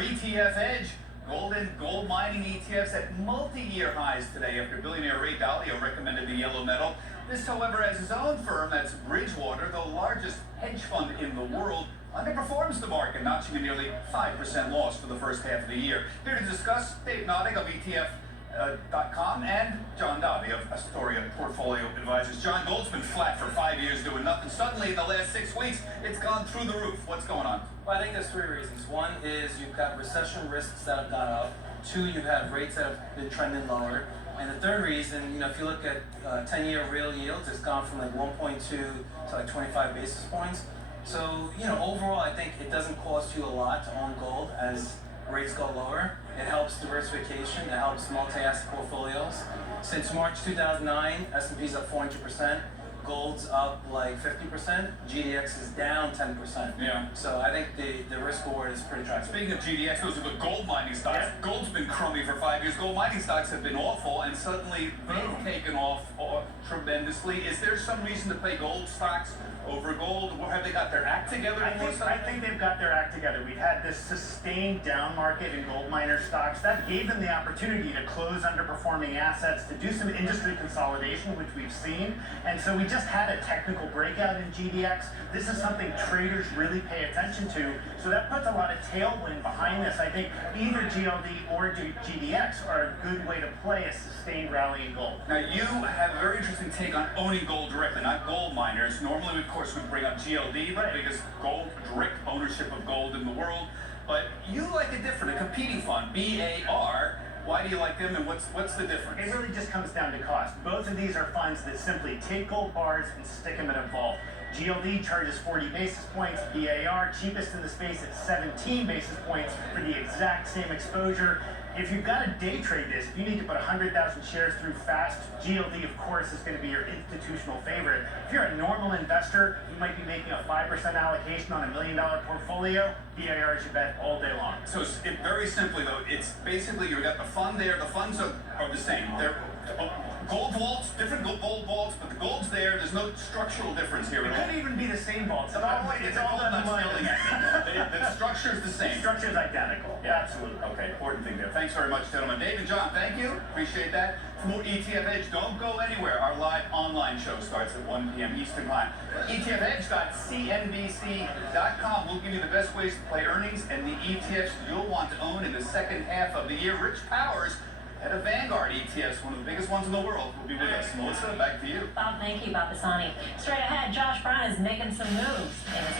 ETF Edge. Gold and gold mining ETFs at multi-year highs today after billionaire Ray Dalio recommended the yellow metal. This, however, has his own firm, that's Bridgewater, the largest hedge fund in the world, underperforms the market, notching a nearly 5% loss for the first half of the year. Here to discuss, Dave Notting of ETF.com and John Dobby of Astoria Portfolio Advisors. John, gold's been flat for 5 years doing nothing. Suddenly, in the last 6 weeks, it's gone through the roof. What's going on? Well, I think there's three reasons. One is you've got recession risks that have gone up. Two, you have rates that have been trending lower. And the third reason, if you look at 10-year real yields, it's gone from like 1.2 to like 25 basis points. So, overall, I think it doesn't cost you a lot to own gold as rates go lower. It helps diversification. It helps multi-asset portfolios. Since March 2009, S&P's up 400%. Gold's up like 50%. GDX is down 10%. Yeah. So I think the risk reward is pretty attractive. Speaking of GDX, those are the gold mining stocks. Yeah. Gold's been crummy for 5 years. Gold mining stocks have been awful, and suddenly they've taken off tremendously. Is there some reason to play gold stocks over gold? Or have they got their act together? I think they've got their act together. We've had this sustained down market in gold miner stocks. That gave them the opportunity to close underperforming assets, to do some industry consolidation, which we've seen. And so we just had a technical breakout in GDX. This is something traders really pay attention to. So that puts a lot of tailwind behind this. I think either GLD or GDX are a good way to play a sustained rally in gold. Now, you have a very interesting take on owning gold directly, not gold miners. Normally, of course, we bring up GLD, the biggest gold direct ownership of gold in the world. But you like it different, a competing fund, BAR. Why do you like them, and what's the difference? It really just comes down to cost. Both of these are funds that simply take gold bars and stick them in a vault. GLD charges 40 basis points, BAR, cheapest in the space at 17 basis points for the exact same exposure. If you've got to day trade this, if you need to put 100,000 shares through fast, GLD, of course, is going to be your institutional favorite. If you're a normal investor, you might be making a 5% allocation on $1 million portfolio. BAR is your bet all day long. So very simply, though, it's basically you've got the fund there. The funds are the same. They're gold vaults, different gold vaults, but the gold's there. There's no structural difference here. It could even be the same vault. It's all done building. The structure's the same. The structure's identical. Yeah, absolutely. Okay, important thing there. Thanks very much, gentlemen. Dave and John, thank you. Appreciate that. For more ETF Edge, don't go anywhere. Our live online show starts at 1 p.m. Eastern Time. ETFedge.cnbc.com will give you the best ways to play earnings and the ETFs you'll want to own in the second half of the year. Rich Powers, head of Vanguard ETFs, one of the biggest ones in the world, will be with us. Melissa, back to you. Bob, thank you, Bob Pisani. Straight ahead, Josh Brown is making some moves in his